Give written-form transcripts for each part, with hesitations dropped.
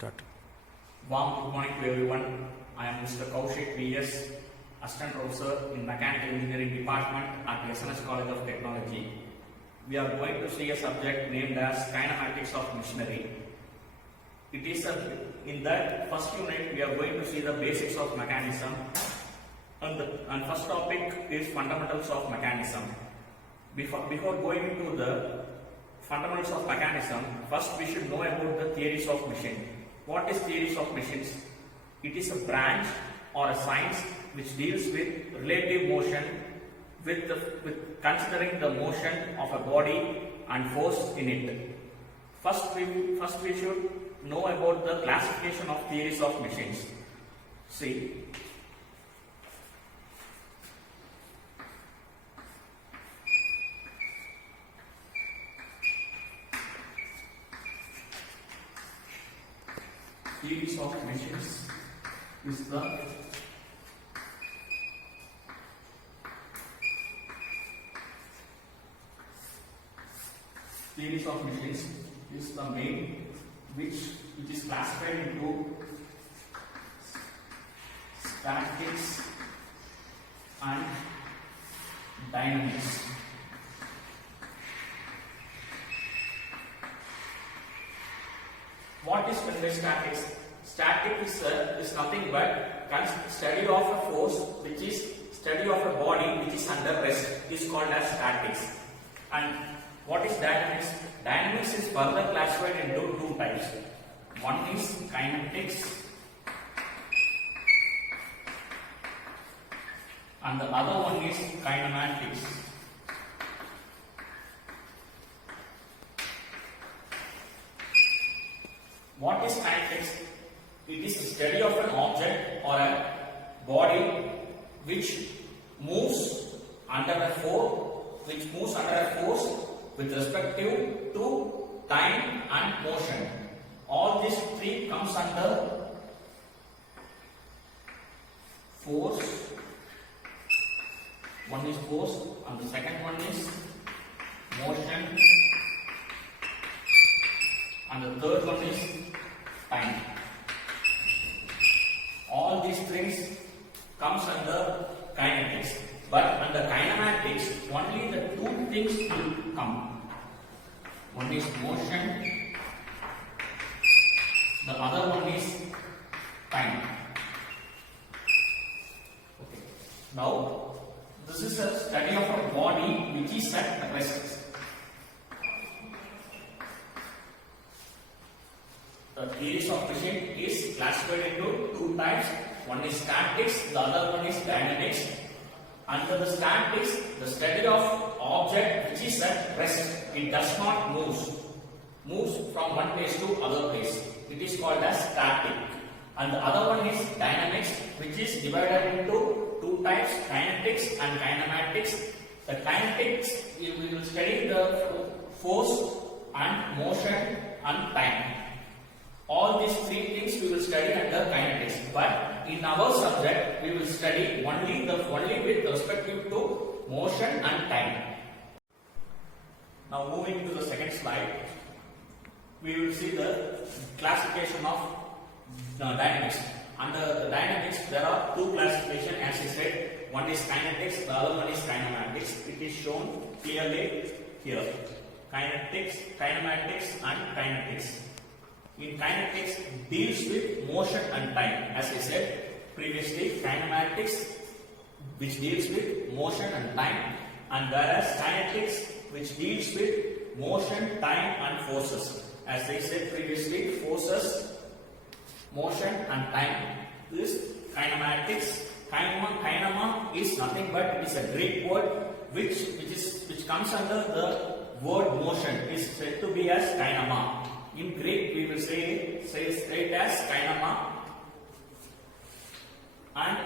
Start. Warm good morning to everyone. I am Mr. Kaushik V.S., Assistant Professor in Mechanical Engineering Department at SNS College of Technology. We are going to see a subject named as Kinematics of Machinery. In that first unit, we are going to see the basics of mechanism. And first topic is fundamentals of mechanism. Before going into the fundamentals of mechanism, first we should know about the theories of machine. What is theories of machines? It is a branch or a science which deals with relative motion with considering the motion of a body and force in it. First we should know about the classification of theories of machines. See, theories of machines is the theories of machines is the main which is classified into statics and dynamics. What is meant by statics? Static is nothing but study of a force, which is study of a body which is under rest, is called as statics. And what is dynamics? Dynamics is further classified into two types. One is kinetics and the other one is kinematics. What is kinetics? It is a study of an object or a body which moves under a force, with respect to time and motion. All these three comes under force. One is force and the second one is motion and the third one is time. All these things comes under kinetics, but under kinematics only the two things will come. One is motion, the other one is time. Okay. Now this is a study of a body which is at rest. The theories of machine is classified into two types. One is statics, the other one is dynamics. Under the statics, the study of object which is at rest, it does not moves from one place to other place. It is called as static. And the other one is dynamics, which is divided into two types, kinetics and kinematics. The kinetics, we will study the force and motion and time. All these three things we will study under kinetics, but in our subject we will study only with respect to motion and time. Now moving to the second slide, we will see the classification of dynamics. Under the dynamics there are two classifications, as I said. One is kinetics, the other one is kinematics. It is shown clearly here. Kinetics, kinematics and kinetics. In kinetics deals with motion and time. As I said previously, kinematics which deals with motion and time, and whereas kinetics which deals with motion, time and forces. As I said previously, forces, motion and time is kinematics. Kinema is nothing but it is a Greek word which comes under the word motion, is said to be as kinema. In Greek, we will say it as kinema, and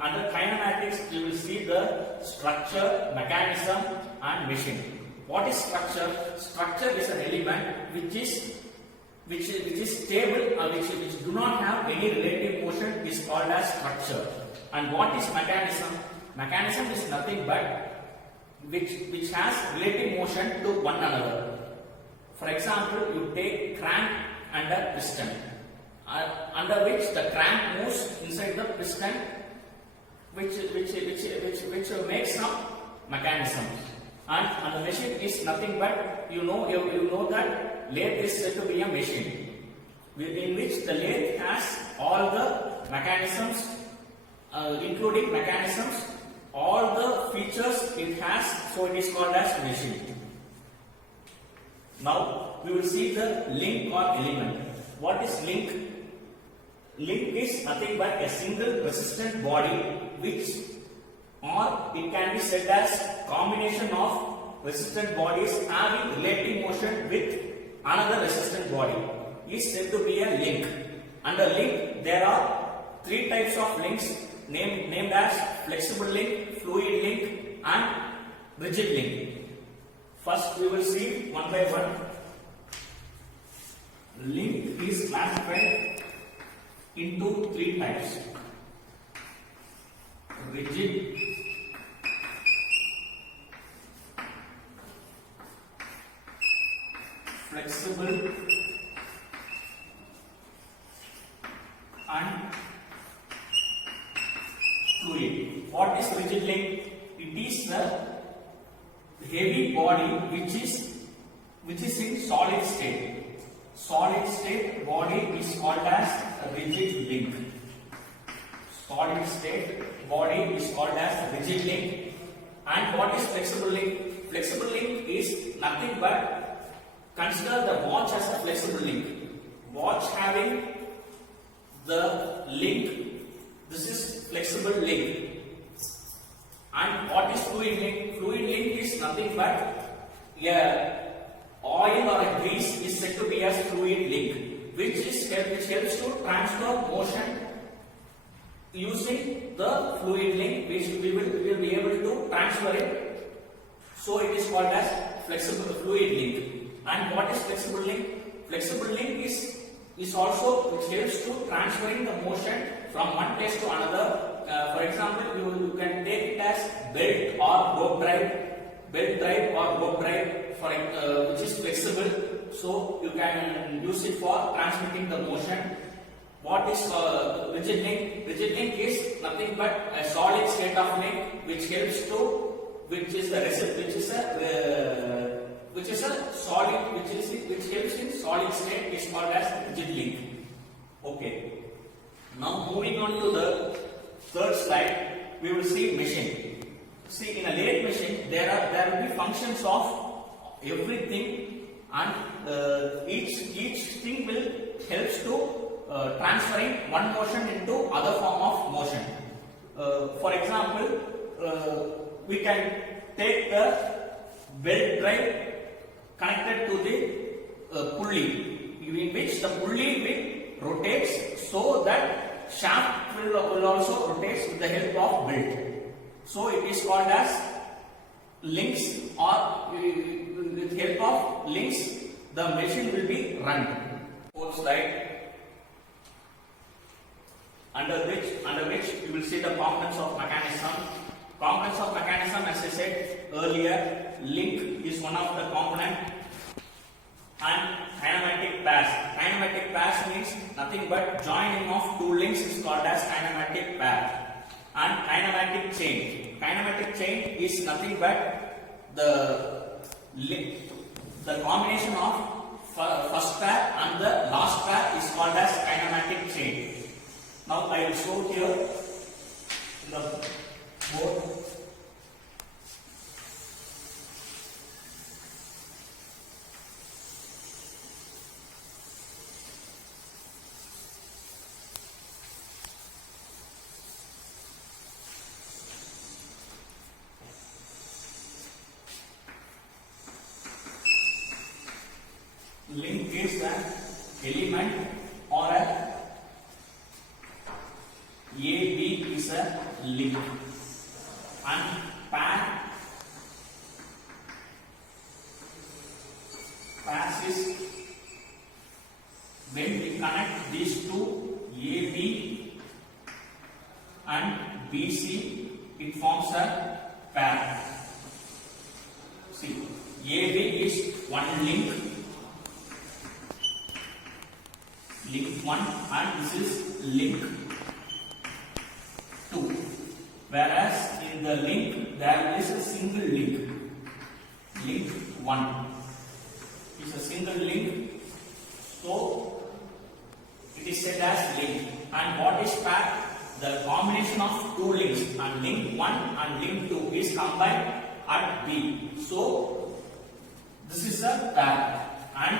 under kinematics, you will see the structure, mechanism, and machine. What is structure? Structure is an element which is stable, or which do not have any relative motion, is called as structure. And what is mechanism? Mechanism is nothing but which has relative motion to one another. For example, you take crank and a piston. under which the crank moves inside the piston, which makes some mechanism. And the machine is nothing but, you know that lathe is said to be a machine in which the lathe has all the mechanisms, including mechanisms, all the features it has, so it is called as machine. Now we will see the link or element. What is link? Link is nothing but a single resistant body which, or it can be said as combination of resistant bodies having relative motion with another resistant body is said to be a link. Under link there are three types of links named as flexible link, fluid link and rigid link. First we will see one by one. Link is classified into three types: rigid, flexible and fluid. What is rigid link? It is the heavy body which is in solid state. Solid state body is called as a rigid link. Solid state body is called as rigid link. And what is flexible link? Flexible link is nothing but, consider the watch as a flexible link. Watch having the link, this is flexible link. And what is fluid link? Fluid link is nothing but a oil or a grease is said to be as fluid link, which helps to transfer motion using the fluid link, which we will be able to transfer it. So it is called as flexible fluid link. And what is flexible link? Flexible link is also which helps to transferring the motion from one place to another. For example, you can take it as belt or rope drive or rope drive, for which is flexible, so you can use it for transmitting the motion. What is rigid link? Rigid link is nothing but a solid state of link which helps to, which helps in solid state is called as rigid link. Okay. Now moving on to the third slide, we will see machine. See, in a lathe machine, there will be functions of everything, and each thing will helps to transferring one motion into other form of motion. For example, we can take the belt drive connected to the pulley, in which the pulley will rotates, so that shaft will also rotates with the help of belt. So it is called as links, or with help of links the machine will be run. Fourth slide, under which you will see the components of mechanism. Components of mechanism, as I said earlier, link is one of the component, and kinematic pass. Kinematic pass means nothing but joining of two links is called as kinematic pass. And kinematic chain. Kinematic chain is nothing but the combination of first pair and the last pair is called as kinematic chain. Now I will show here the board. Link is an element, or a AB is a link, and pass is when we connect these two, AB and BC, it forms a pair. See, AB is one link, link 1 and this is link 2. Whereas in the link there is a single link. Link 1 is a single link, so it is said as link. And what is pair? The combination of two links, and link 1 and link 2 is combined at B. So this is a pair. And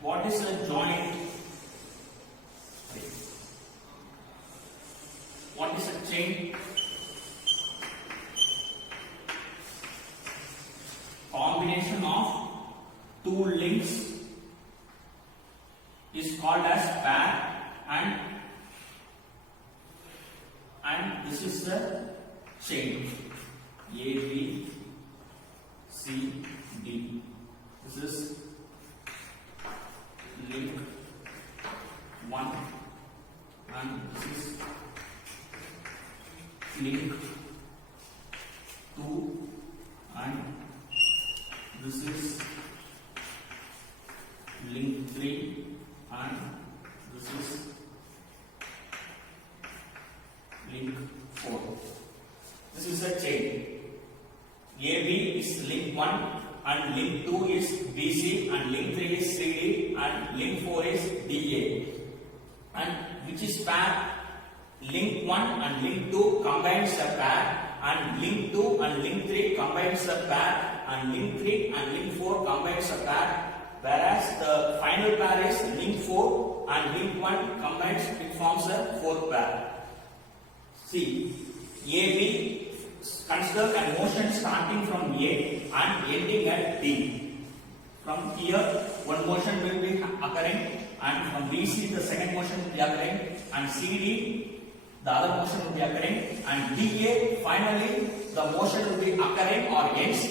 what is a joint? What is a chain? Combination of two links is called as pair, and this is the chain A, B, C, D. This is link 1 and this is link 2 and this is link 3 and this is link 4. This is a chain. AB is link 1 and link 2 is BC and link 3 is CD and link 4 is DA. And which is pair? Link 1 and link 2 combines a pair, and link 2 and link 3 combines a pair, and link 3 and link 4 combines a pair. Whereas the final pair is link 4 and link 1 combines, it forms a fourth pair. See, AB consider a motion starting from A and ending at D. From here, one motion will be occurring, and from BC the second motion will be occurring, and CD the other motion will be occurring, and DA finally the motion will be occurring or ends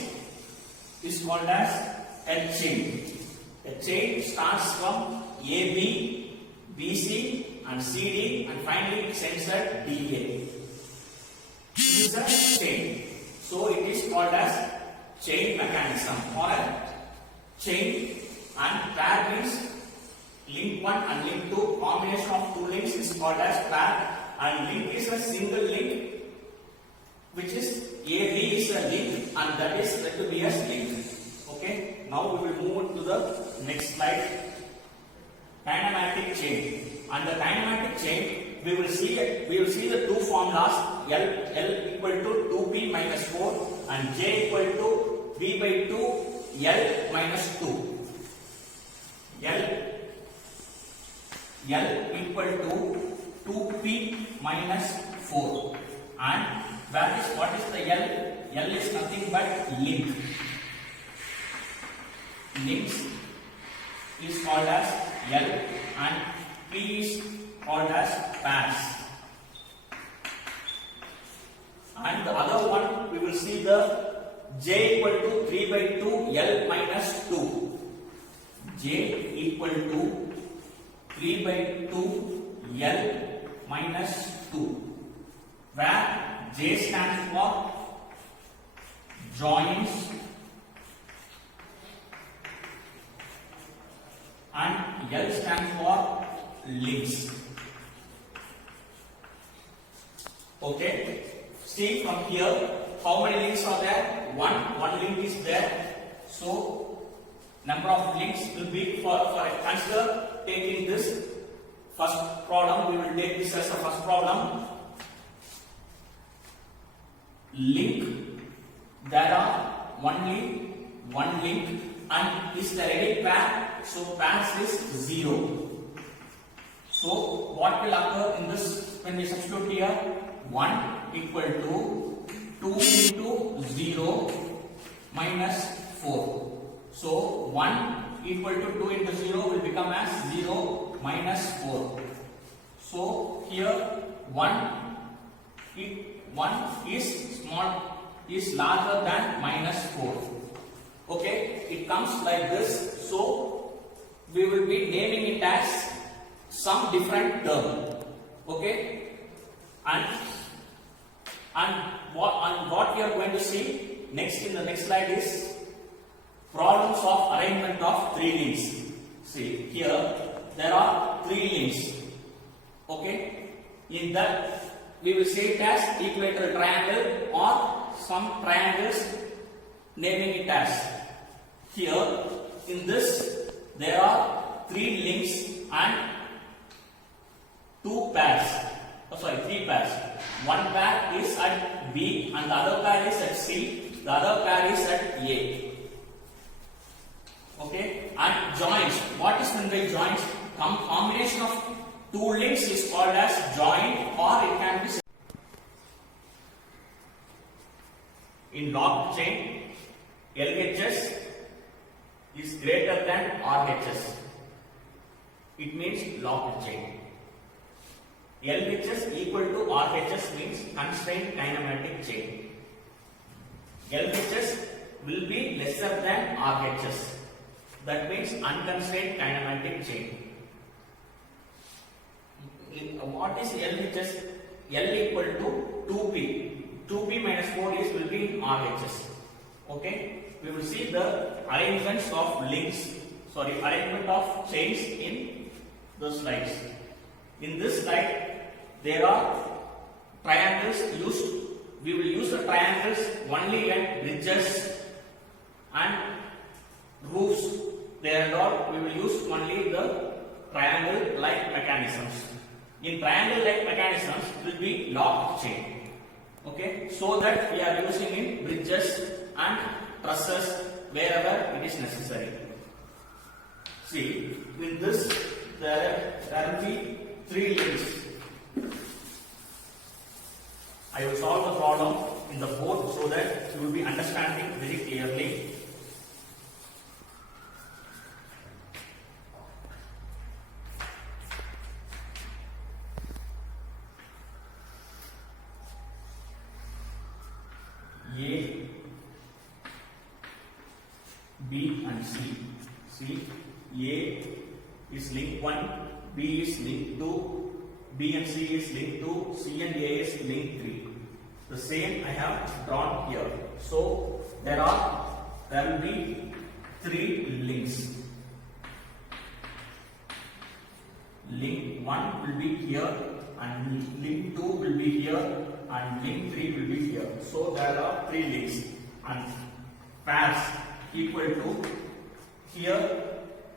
is called as a chain. A chain starts from AB, BC and CD and finally it ends at DA. This is a chain. So it is called as chain mechanism or a chain, and pair means link 1 and link 2, combination of two links is called as pair, and link is a single link, which is AB is a link and that is said to be as link. Okay, now we will move on to the next slide. Kinematic chain. And the kinematic chain, we will see the two formulas L equal to 2p minus 4 and J equal to p by 2 L minus 2. L equal to 2p minus 4, and what is the L? L is nothing but link. Links is called as L and P is called as pairs. And the other one we will see the J equal to 3 by 2 L minus 2. J equal to 3 by 2 L minus 2, where J stands for joins and L stands for links. Okay, see from here how many links are there? One link is there. So number of links will be for consider taking this first problem. We will take this as a first problem. Link, there are only one link and is the ready pair, so pairs is 0. So what will occur in this when we substitute here? 1 equal to 2 into 0 minus 4. So 1 equal to 2 into 0 will become as 0 minus 4. So here 1 is larger than minus 4. Okay, it comes like this. So we will be naming it as some different term. Okay, and what we are going to see next in the next slide is problems of arrangement of three links. See here there are three links. Okay, in that we will say it as equilateral triangle or some triangles naming it as. Here in this there are three links and three pairs. One pair is at B and the other pair is at C. The other pair is at A. Okay, and joints. What is meant by joints? Combination of two links is called as joint, or it can be in locked chain. LHS is greater than RHS. It means locked chain. LHS equal to RHS means constrained kinematic chain. LHS will be lesser than RHS. That means unconstrained kinematic chain. What is LHS? L equal to 2p. 2p minus 4 is will be in RHS. Okay. We will see the arrangements of arrangement of chains in the slides. In this slide, there are triangles used. We will use the triangles only at bridges and roofs. There and all, we will use only the triangle-like mechanisms. In triangle-like mechanisms, it will be locked chain. Okay, so that we are using in bridges and trusses wherever it is necessary. See, in this there will be three links. I will solve the problem in the board so that you will be understanding very clearly. A, B and C. See, A is link 1, B is link 2, B and C is link 2, C and A is link 3. The same I have drawn here. So there will be three links. Link 1 will be here, and link 2 will be here, and link 3 will be here. So there are three links, and pairs equal to here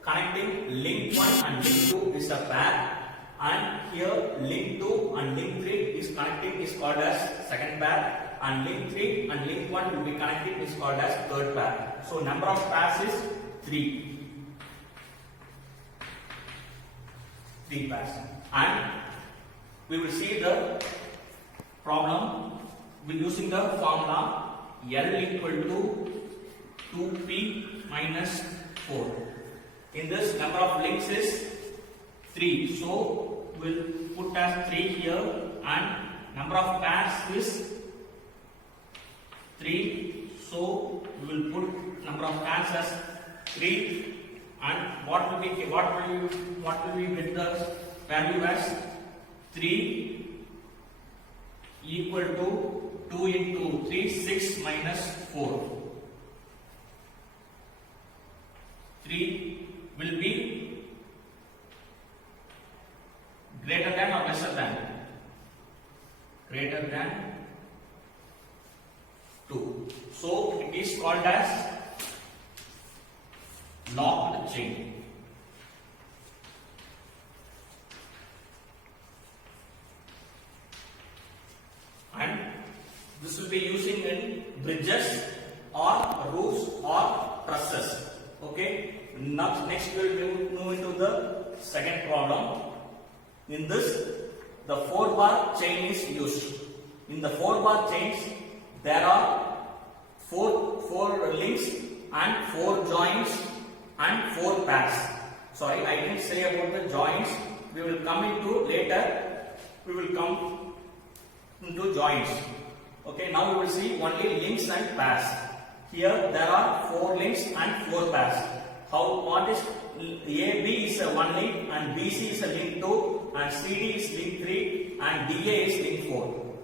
connecting link 1 and link 2 is a pair, and here link 2 and link 3 is connecting is called as second pair, and link 3 and link 1 will be connecting is called as third pair. So number of pairs is 3. 3 pairs. And we will see the problem with using the formula L equal to 2p minus 4. In this, number of links is 3. So we will put as 3 here, and number of pairs is 3. So we will put number of pairs as 3, and what will we get the value as 3 equal to 2 into 3, 6 minus 4. 3 will be greater than or lesser than? Greater than 2. So it is called as locked chain. And this will be using in bridges or roofs or trusses. Okay. Next we will move into the second problem. In this, the 4-bar chain is used. In the 4-bar chains, there are four links and 4 joints and 4 pairs. Sorry, I didn't say about the joints. We will come into later. We will come into joints. Okay, now we will see only links and pairs. Here there are 4 links and 4 pairs. What is AB is a 1 link, and BC is a link 2, and CD is link 3, and DA is link 4.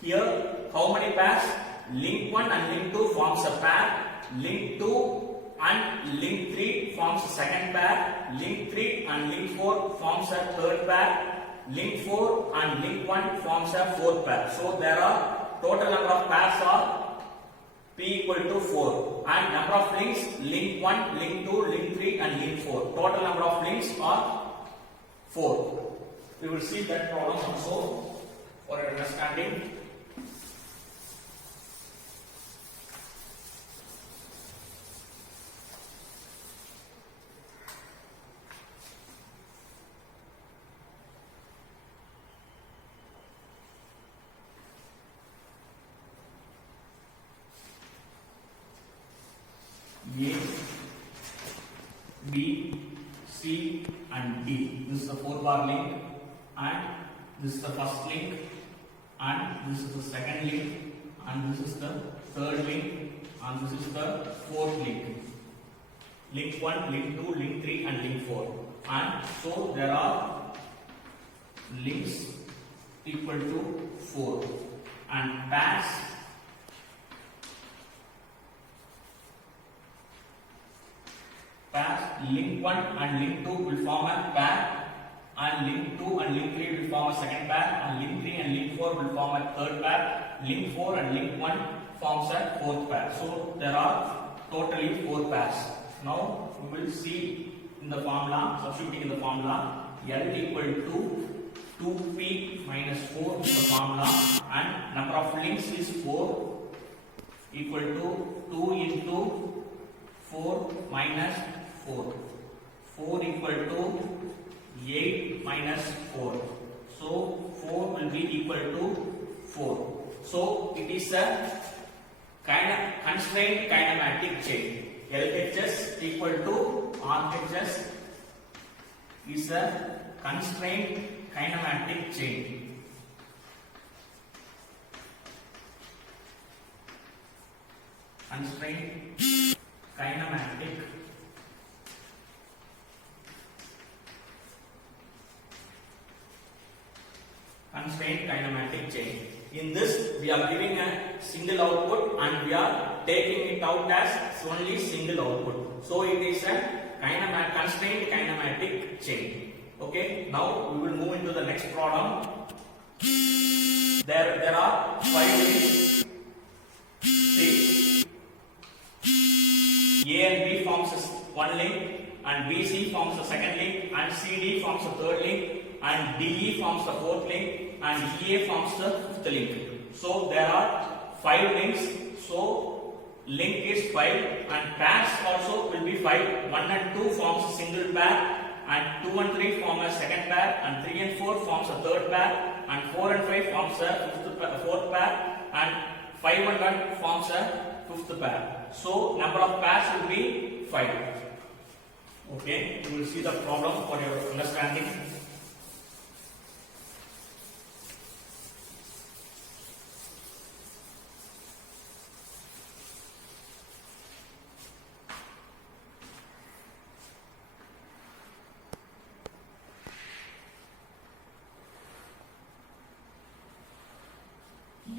Here how many pairs? Link 1 and link 2 forms a pair. Link 2 and link 3 forms a second pair, link 3 and link 4 forms a third pair, link 4 and link 1 forms a fourth pair. So there are total number of pairs are P equal to 4 and number of links link 1, link 2, link 3 and link 4. Total number of links are 4. We will see that problem also for your understanding. A, B, C and D. This is the 4-bar link and this is the first link and this is the second link and this is the third link and this is the fourth link. Link 1, link 2, link 3 and link 4. And so there are links equal to 4 and pairs link 1 and link 2 will form a pair and link 2 and link 3 will form a second pair and link 3 and link 4 will form a third pair, link 4 and link 1 forms a fourth pair. So there are totally 4 pairs. Now we will see in the formula, substituting in the formula, L equal to 2P minus 4 is the formula and number of links is 4 equal to 2 into 4 minus 4. 4 equal to 8 minus 4. So 4 will be equal to 4. So it is a constrained kinematic chain. Linkages equal to linkages is a constrained kinematic chain. Constrained kinematic chain. In this, we are giving a single output and we are taking it out as only single output. So it is a constrained kinematic chain. Okay. Now we will move into the next problem. There are 5 links. See, A and B forms one link, and BC forms the second link, and CD forms the third link, and DE forms the fourth link, and EA forms the fifth link. So there are 5 links. So link is 5 and pairs also will be 5. 1 and 2 forms a single pair, and 2 and 3 form a second pair, and 3 and 4 forms a third pair, and 4 and 5 forms a fourth pair, and 5 and 1 forms a fifth pair. So number of pairs will be 5. Okay, you will see the problem for your understanding.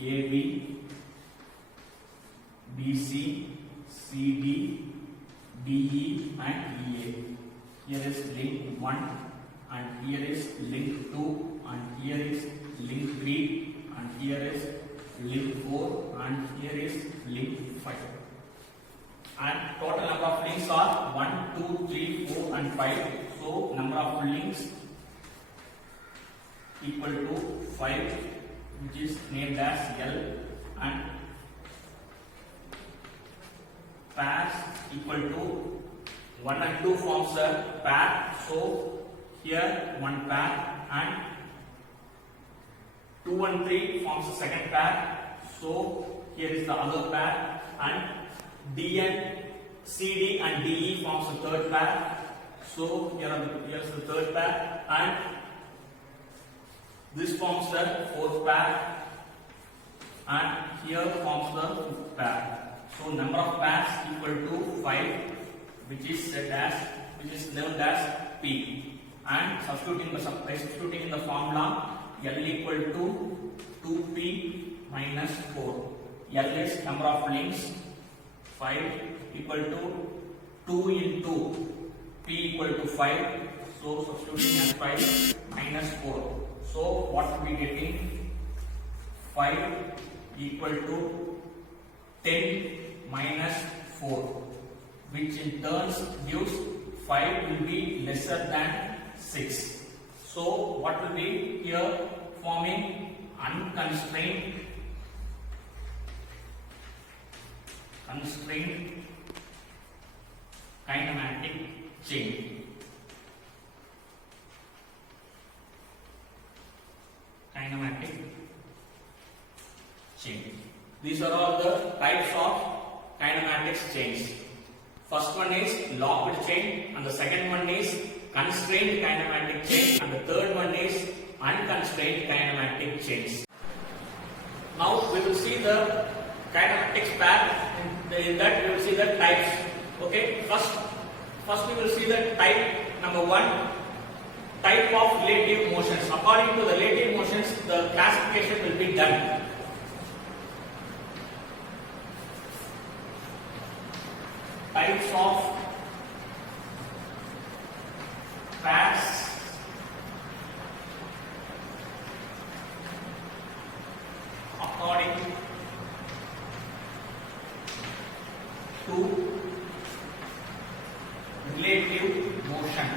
AB, BC, CD, DE and EA. Here is link 1 and here is link 2 and here is link 3 and here is link 4 and here is link 5. And total number of links are 1, 2, 3, 4 and 5. So number of links equal to 5, which is named as L, and pairs equal to 1 and 2 forms a pair. So here one pair, and 2 and 3 forms a second pair. So here is the other pair, and D and CD and DE forms a third pair. So here is the third pair, and this forms the fourth pair, and here forms the fifth pair. So number of pairs equal to 5, which is known as P. And substituting in the formula, L equal to 2P minus 4. L is number of links, 5 equal to 2 into P equal to 5. So substituting as 5 minus 4. So what will be getting? 5 equal to 10 minus 4, which in turn gives 5 will be lesser than 6. So what will be here? Forming unconstrained kinematic chain. These are all the types of kinematics chains. First one is locked chain, and the second one is constrained kinematic chain, and the third one is unconstrained kinematic chains. Now we will see the kinematics pair. In that we will see the types. Okay, first we will see the type number 1, type of relative motions. According to the relative motions, the classification will be done. Types of pairs according to relative motion.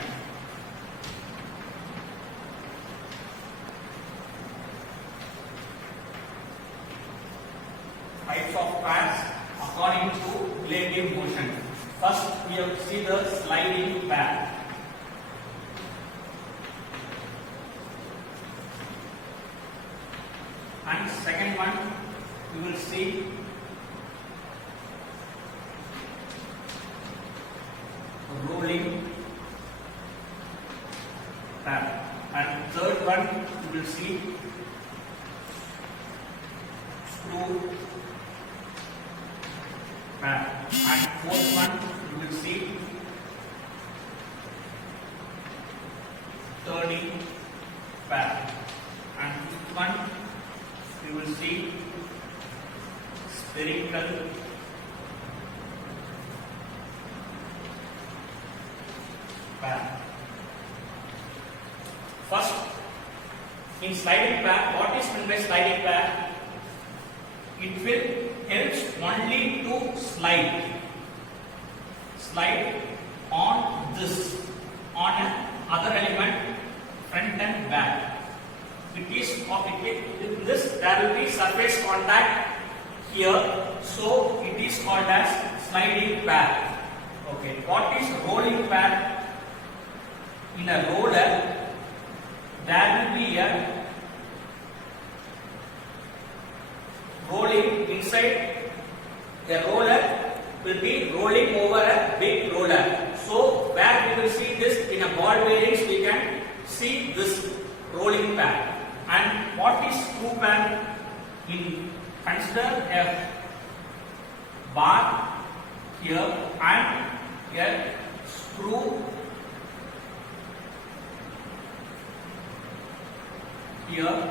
Types of pairs according to relative motion. First, we have to see the sliding pair. And second one, we will see rolling pair. And third one, we will see screw pair. And fourth one, you will see turning pair. And fifth one, you will see spherical pair. First, in sliding pair, what is meant by sliding pair? It will helps only to slide on this, on another element, front and back. In this there will be surface contact here, so it is called as sliding pair. Okay, what is rolling pair? In a roller, there will be a rolling inside. A roller will be rolling over a big roller. So where we will see this in a ball bearings, we can see this rolling pair. And what is screw pair? Consider a bar here and a screw here.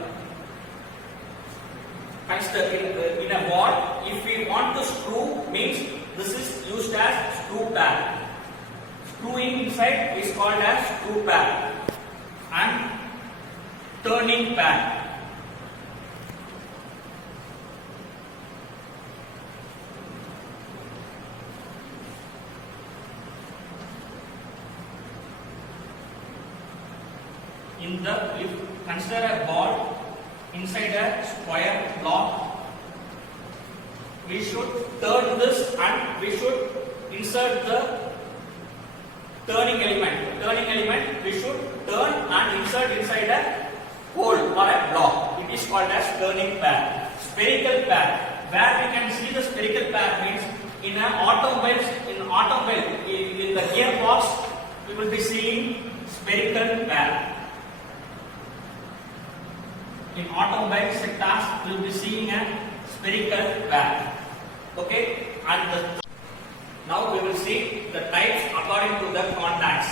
Consider in a ball, if we want to screw, means this is used as screw pair. Screwing inside is called as screw pair. And turning pair. If consider a ball inside a square block, we should turn this and we should insert the turning element. Turning element we should turn and insert inside a hole or a block. It is called as turning pair. Spherical pair, where we can see the spherical pair means in an automobile, in the gearbox, we will be seeing spherical pair. In automobile sectors, we will be seeing a spherical pair. Okay, and now we will see the types according to the contacts.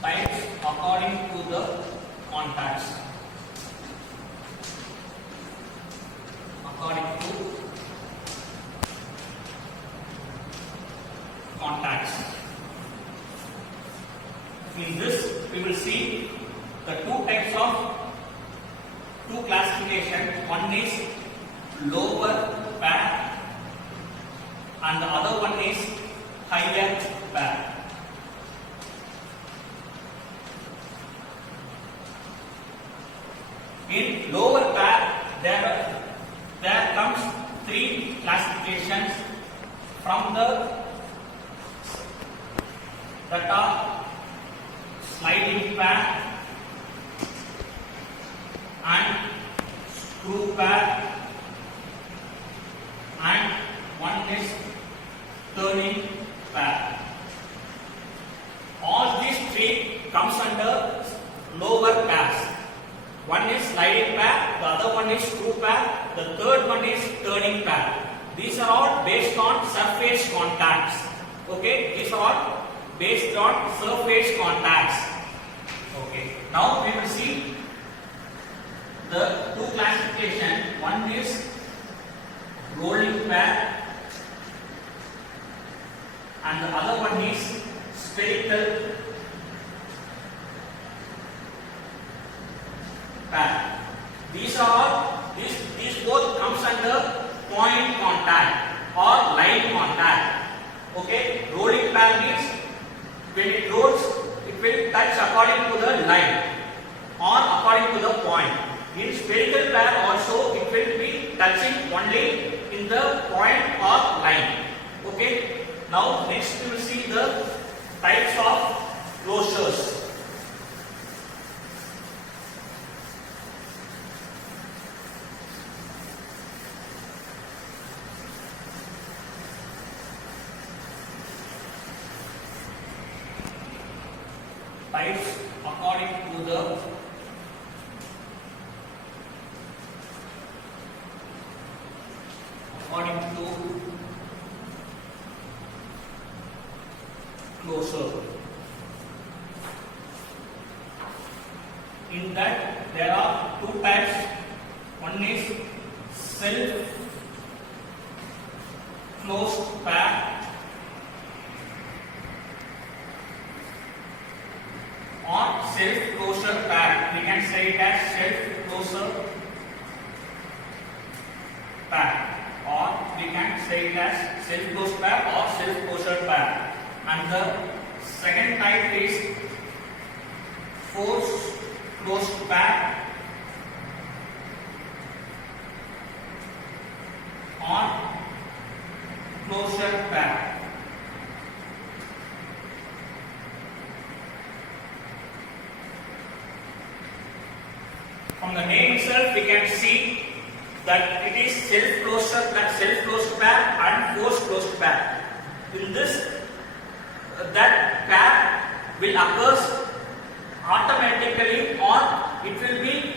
Types according to the contacts. According to In this, we will see the two types of two classification. One is lower pair and the other one is higher pair. In lower pair, there comes three classifications from that are sliding pair and screw pair, and one is turning pair. All these three comes under lower pairs. One is sliding pair, the other one is screw pair, the third one is turning pair. These are all based on surface contacts. Okay, these are all based on surface contacts. Okay, now we will see the two classification. One is rolling pair and the other one is spherical pair. These both comes under point contact or line contact. Okay, rolling pair means when it rolls, it will touch according to the line or according to the point. In spherical pair also, it will be touching only in the point or line. Okay. Now next we will see the types of closures. Types according to the closure. In that there are two types. One is self closed pair or self closure pair. We can say it as self closure pair, or we can say it as self closed pair or self closure pair. And the second type is force closed pair or closure pair. From the name itself, we can see that it is self-closed pair and force-closed pair. In this, that pair will occur automatically or it will be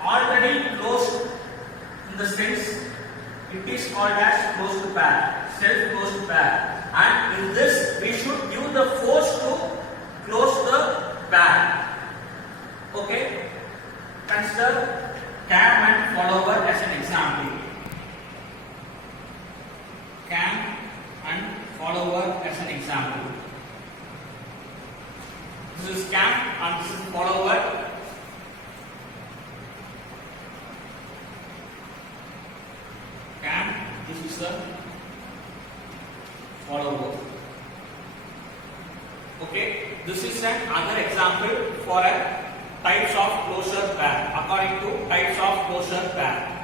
already closed. In the sense, it is called as closed pair, self-closed pair. And in this, we should give the force to close the pair. Okay? Consider cam and follower as an example. Cam and follower as an example. This is cam and this is follower. Cam, this is the follower. Okay, this is another example for a types of closure pair according to types of closure pair.